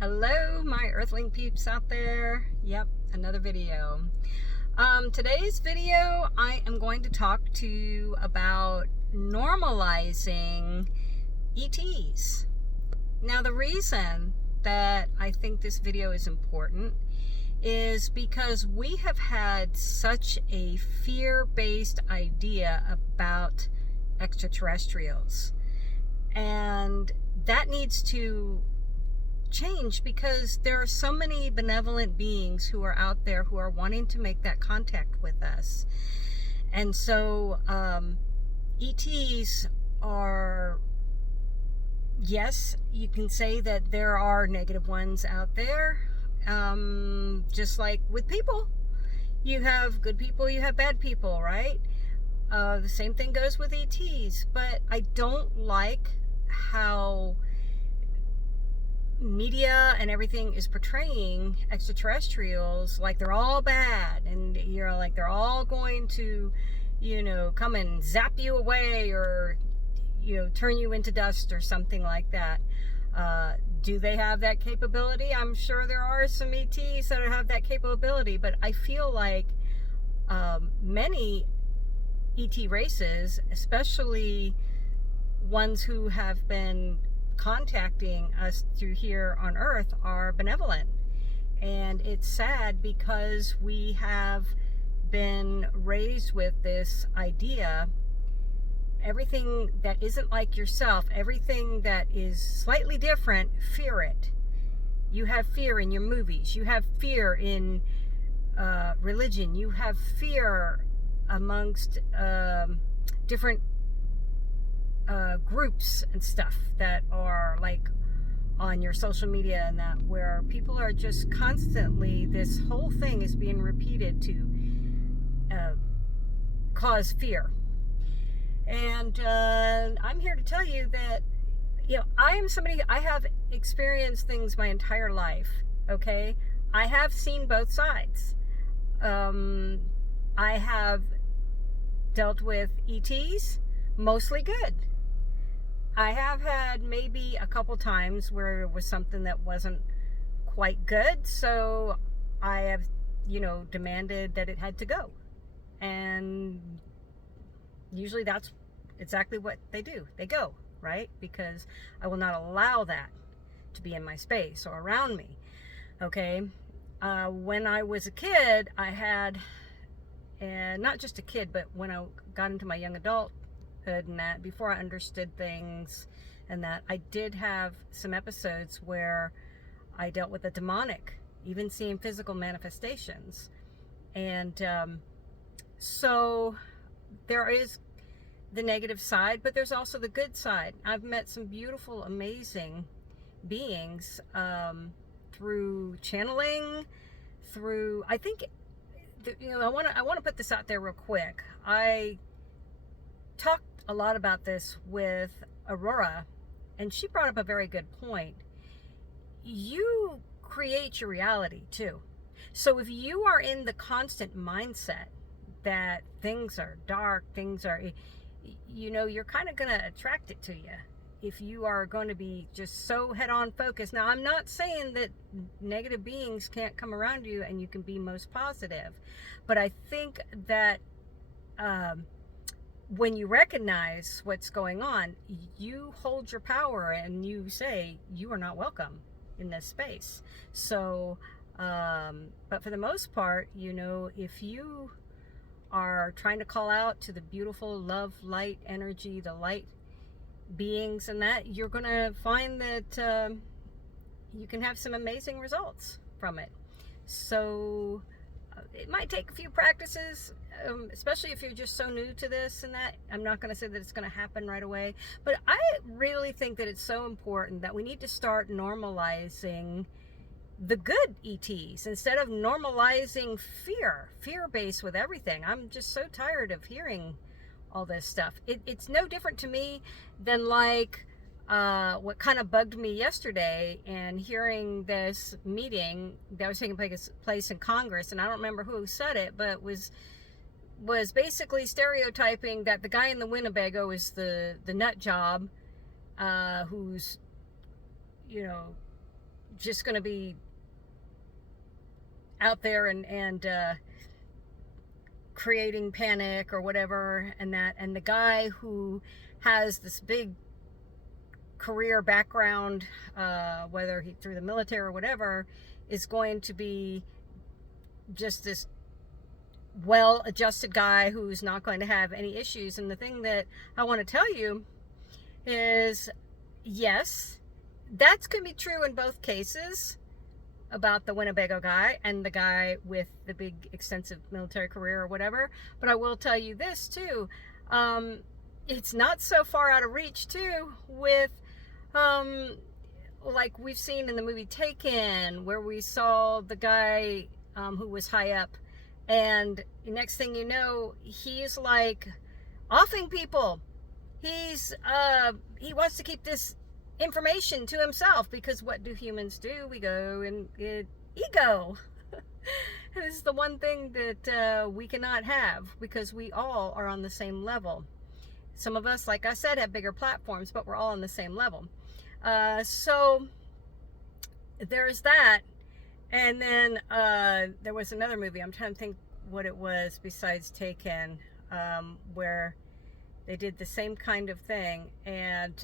Hello, my earthling peeps out there. Yep, another video. Today's video, I am going to talk to you about normalizing ETs. Now, the reason that I think this video is important is because we have had such a fear-based idea about extraterrestrials. And that needs to change because there are so many benevolent beings who are out there who are wanting to make that contact with us. And so ETs are, yes, you can say that there are negative ones out there, just like with people. You have good people, you have bad people, right? The same thing goes with ETs, but I don't like how media and everything is portraying extraterrestrials like they're all bad, and you're like they're all going to, come and zap you away, or turn you into dust or something like that. Do they have that capability? I'm sure there are some ETs that have that capability, but I feel like many ET races, especially ones who have been contacting us through here on Earth, are benevolent. And it's sad because we have been raised with this idea: everything that isn't like yourself, everything that is slightly different, fear it. You have fear in your movies, you have fear in religion, you have fear amongst different groups and stuff that are like on your social media, and that where people are just constantly, this whole thing is being repeated to cause fear. And I'm here to tell you that I am somebody, I have experienced things my entire life. Okay, I have seen both sides. I have dealt with ETs, mostly good. I have had maybe a couple times where it was something that wasn't quite good, so I have, demanded that it had to go. And usually that's exactly what they do. They go, right? Because I will not allow that to be in my space or around me. Okay? When I was a kid, I had, and not just a kid, but when I got into my young adult, and that before I understood things, and that I did have some episodes where I dealt with the demonic, even seeing physical manifestations. And so there is the negative side, but there's also the good side. I've met some beautiful, amazing beings through channeling, through, I think, I want to put this out there real quick. I talked a lot about this with Aurora, and she brought up a very good point. You create your reality too. So if you are in the constant mindset that things are dark, things are, you're kind of going to attract it to you. If you are going to be just so head-on focused. Now, I'm not saying that negative beings can't come around you and you can be most positive, but I think that when you recognize what's going on, you hold your power and you say, you are not welcome in this space. So, but for the most part, if you are trying to call out to the beautiful love, light energy, the light beings, and that, you're going to find that you can have some amazing results from it. So it might take a few practices, especially if you're just so new to this and that. I'm not going to say that it's going to happen right away, but I really think that it's so important that we need to start normalizing the good ETs instead of normalizing fear-based with everything. I'm just so tired of hearing all this stuff. It's no different to me than like what kind of bugged me yesterday, and hearing this meeting that was taking place in Congress, and I don't remember who said it, but was basically stereotyping that the guy in the Winnebago is the nut job, who's just going to be out there and creating panic or whatever, and the guy who has this big career background, whether he through the military or whatever, is going to be just this well-adjusted guy who's not going to have any issues. And the thing that I want to tell you is, yes, that's going to be true in both cases about the Winnebago guy and the guy with the big extensive military career or whatever. But I will tell you this too, it's not so far out of reach too with like we've seen in the movie Taken, where we saw the guy who was high up, and next thing you know, he's like offing people. He wants to keep this information to himself, because what do humans do? We go and get ego. And this is the one thing that we cannot have, because we all are on the same level. Some of us, like I said, have bigger platforms, but we're all on the same level. So there's that. And then there was another movie, I'm trying to think what it was besides Taken, where they did the same kind of thing. And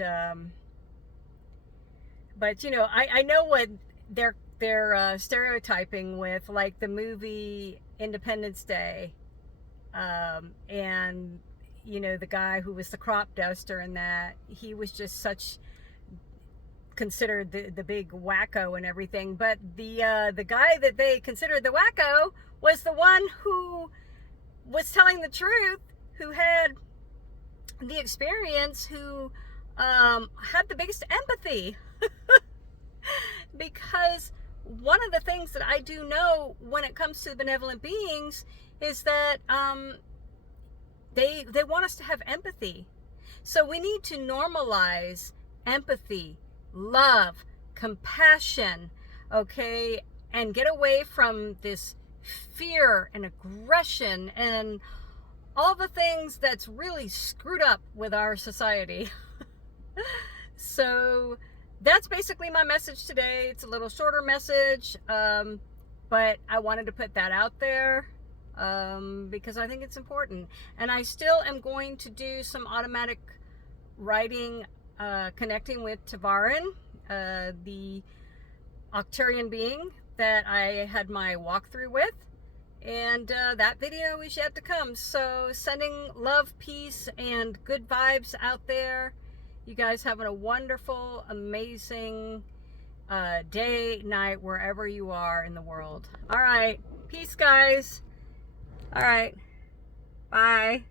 but you know, I know what they're stereotyping with, like the movie Independence Day, and you know, the guy who was the crop duster, and that he was just such considered the big wacko and everything. But the guy that they considered the wacko was the one who was telling the truth, who had the experience, who had the biggest empathy. Because one of the things that I do know when it comes to the benevolent beings is that they want us to have empathy. So we need to normalize empathy, love, compassion, okay, and get away from this fear and aggression and all the things that's really screwed up with our society. So that's basically my message today. It's a little shorter message, but I wanted to put that out there because I think it's important. And I still am going to do some automatic writing, connecting with Tavarin, the Octarian being that I had my walkthrough with. And that video is yet to come. So sending love, peace, and good vibes out there. You guys having a wonderful, amazing day, night, wherever you are in the world. All right. Peace, guys. All right. Bye.